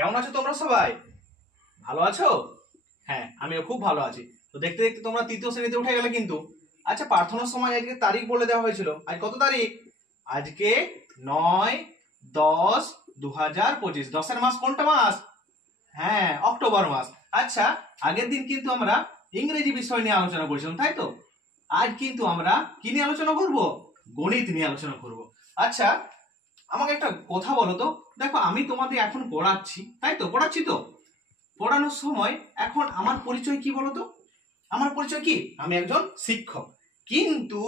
কেমন আছো তোমরা সবাই? ভালো আছো? হ্যাঁ, আমিও খুব ভালো আছি। তো দেখতে দেখতে তোমরা তৃতীয় শ্রেণীতে উঠে গেলে কিন্তু। আচ্ছা, প্রার্থনার সময় আজকে তারিখ বলে দেওয়া হয়েছিল। আজ কত তারিখ? আজকে 9-10-2025। 10-এর মাস কোনটা মাস? হ্যাঁ, অক্টোবর মাস। আচ্ছা, আগের দিন কিন্তু আমরা ইংরেজি বিষয় নিয়ে আলোচনা করেছিলাম, তাই তো? আজ কিন্তু আমরা কি নিয়ে আলোচনা করব? গণিত নিয়ে আলোচনা করব। আচ্ছা, আমাকে একটা কথা বলো তো। দেখো, আমি তোমাদের এখন পড়াচ্ছি, তাই তো? পড়াচ্ছি তো? পড়ানোর সময় এখন আমার পরিচয় কি বলতো? আমার পরিচয় কি? আমি একজন শিক্ষক। কিন্তু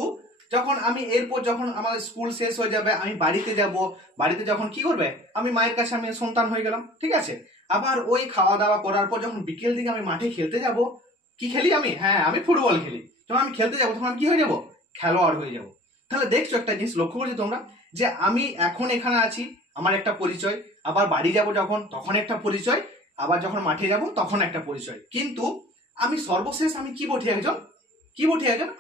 যখন আমার স্কুল শেষ হয়ে যাবে, আমি বাড়িতে যাব। বাড়িতে যখন কি করবে, আমি মায়ের কাছে আমি সন্তান হয়ে গেলাম, ঠিক আছে? আবার ওই খাওয়া দাওয়া করার পর যখন বিকেল দিকে আমি মাঠে খেলতে যাব, কি খেলি আমি? হ্যাঁ, আমি ফুটবল খেলি। যখন আমি খেলতে যাবো তখন আমি কি হয়ে যাব? খেলোয়াড় হয়ে যাব। তাহলে দেখছো একটা জিনিস লক্ষ্য করছো তোমরা, যে আমি এখন এখানে আছি, আমার একটা পরিচয়। আবার বাড়ি যাব যখন, তখন একটা পরিচয়। আবার যখন মাঠে যাব তখন একটা পরিচয়। কিন্তু আমি সর্বশেষ আমি কি বটি? একজন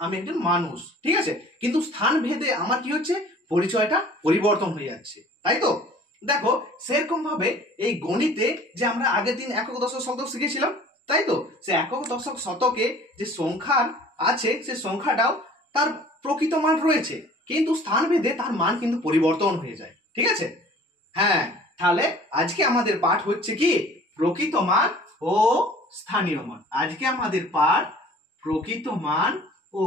আমি একজন মানুষ, ঠিক আছে? কিন্তু স্থান ভেদে আমার কি হচ্ছে? পরিচয়টা পরিবর্তন হয়ে যাচ্ছে, তাই তো? দেখো, সেরকম ভাবে এই গণিতে যে আমরা আগের দিন একক দশক শতক শিখেছিলাম, তাই তো? সে একক দশক শতকে যে সংখ্যা আছে, সে সংখ্যাটাও তার প্রকৃত মান রয়েছে, কিন্তু স্থান ভেদে তার মান কিন্তু পরিবর্তন হয়ে যায়, ঠিক আছে? হ্যাঁ, তাহলে আজকে আমাদের পাঠ হচ্ছে কি? প্রকৃত মান ও স্থানীয় মান। আজকে আমাদের পাঠ প্রকৃত মান ও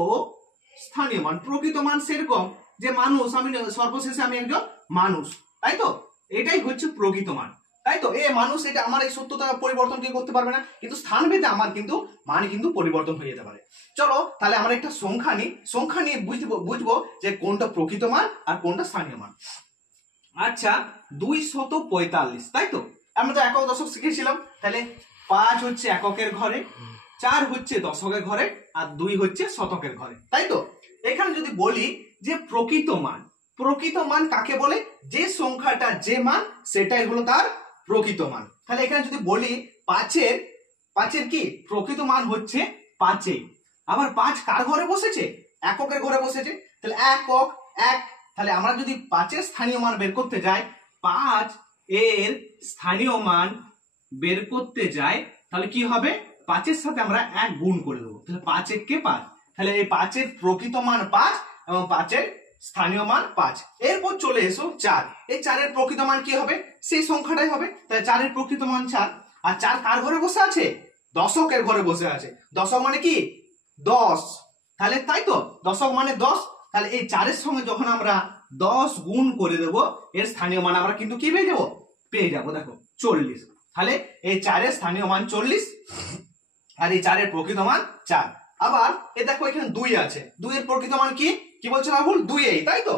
স্থানীয় মান। প্রকৃত মান সেরকম যে মানুষ, আমি সর্বশেষে আমি একজন মানুষ, তাই তো? এটাই হচ্ছে প্রকৃত মান, তাই তো? মানুষ, এটা আমার এই সত্যতা পরিবর্তন কেউ করতে পারবে না, কিন্তু স্থান ভেদে আমার কিন্তু মান কিন্তু পরিবর্তন হয়ে যেতে পারে। চলো তাহলে আমরা একটা সংখ্যা নিয়ে বুঝবো যে কোনটা প্রকৃত মান আর কোনটা স্থানীয় মান। আচ্ছা, 245, তাই তো? আমরা তো একক দশক শিখেছিলাম। তাহলে 5 হচ্ছে এককের ঘরে, 4 হচ্ছে দশকের ঘরে, আর 2 হচ্ছে শতকের ঘরে, তাই তো? এখানে যদি বলি যে প্রকৃত মান কাকে বলে? যে সংখ্যাটা যে মান, সেটাই হলো তার প্রকৃত মান। তাহলে এখানে যদি বলি পাঁচের কি প্রকৃত মান হচ্ছে 5। আবার 5 কার ঘরে বসেছে? এককের ঘরে বসেছে। তাহলে একক এক। তাহলে আমরা যদি 5-এর স্থানীয় মান বের করতে যাই, 5 এর স্থানীয় মান বের করতে যাই, তাহলে কি হবে? 5-এর সাথে আমরা 1 গুণ করে দেবো। তাহলে 5 একে 5। তাহলে এই 5-এর প্রকৃত মান 5 এবং 5-এর স্থানীয় মান 5। এরপর চলে এসো 4। এই 4-এর প্রকৃত মান কি হবে? সেই সংখ্যাটাই হবে। তাহলে 4-এর প্রকৃত মান 4। আর 4 কার ঘরে বসে আছে? দশকের ঘরে বসে আছে। দশক মানে কি? 10। তাহলে তাই তো, দশক মানে 10। তাহলে এই 4-এর সঙ্গে যখন আমরা 10 গুণ করে দেব, এর স্থানীয় মান আমরা কিন্তু কি পেয়ে যাবো দেখো 40। তাহলে এই 4-এর স্থানীয় মান 40 আর এই 4-এর প্রকৃত মান 4। আবার দেখো এখানে 2 আছে। 2 এর প্রকৃত মান কি বলছো রাহুল? 2, তাই তো?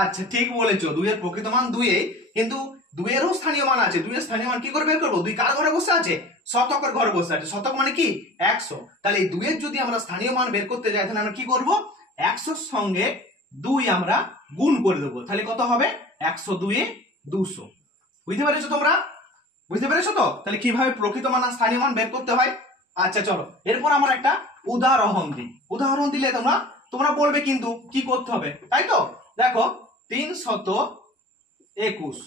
আচ্ছা, ঠিক বলেছো, 2 এর প্রকৃত মান 2। কিন্তু 2 এরও স্থানীয় মান আছে। 2 এর স্থানীয় মান কি করে বের করবো? 2 কার ঘরে বসে আছে? শতকের ঘরে বসে আছে। শতক মানে কি? 100। তাহলে এই 2 এর যদি আমরা স্থানীয় মান বের করতে যাই, তাহলে আমরা কি করব? 100-র সঙ্গে 2 আমরা গুণ করে দেবো। তাহলে কত হবে? 102 200। বুঝতে পেরেছো তোমরা? বুঝতে পেরেছো তো? তাহলে কিভাবে প্রকৃত মান আর স্থানীয় মান বের করতে হয়? আচ্ছা চলো, এরপর আমরা একটা উদাহরণ দিই। উদাহরণ দিলে তোমরা বলবে কিন্তু কি করতে হবে, তাই তো? দেখো, 321।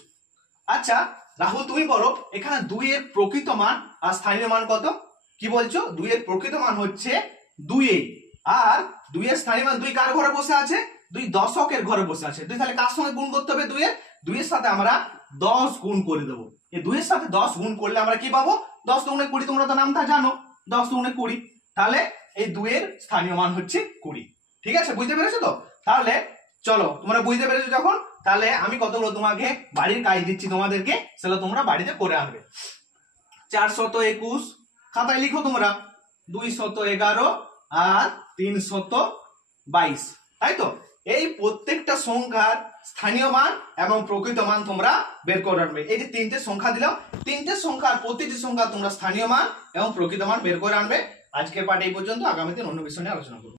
আচ্ছা রাহুল, তুমি বলো এখানে 2 এর প্রকৃত মান আর স্থানীয় মান কত? কি বলছো? 2 এর প্রকৃত মান হচ্ছে 2। আর 2 এর স্থানীয় মান 2 কার ঘরে বসে আছে? 2 দশকের ঘরে বসে আছে। 2 তাহলে কার সঙ্গে গুণ করতে হবে? 2 এর সাথে আমরা 10 গুণ করে দেবো। এই 2 এর সাথে 10 গুণ করলে আমরা কি পাবো? 10 দুগুণে 20। তোমরা তো নামটা জানো, 10 দুগুণে 20। তাহলে এই 2 এর স্থানীয় মান হচ্ছে 20। ঠিক আছে, বুঝতে পেরেছো তো? তাহলে চলো, তোমরা বুঝতে পেরেছো যখন, তাহলে আমি কতগুলো তোমাকে বাড়ির কাজ দিচ্ছি তোমাদেরকে, সেটা তোমরা বাড়িতে করে আনবে। 421 খাতায় লিখো তোমরা, 211 আর 322, তাই তো? এই প্রত্যেকটা সংখ্যার স্থানীয় মান এবং প্রকৃত মান তোমরা বের করে আনবে। এই যে 3টে সংখ্যা দিলাম, 3টে সংখ্যার প্রতিটি সংখ্যা তোমরা স্থানীয় মান এবং প্রকৃত মান বের করে আনবে। আজকের পাঠ এই পর্যন্ত। আগামী দিন অন্য বিষয় নিয়ে আলোচনা করব।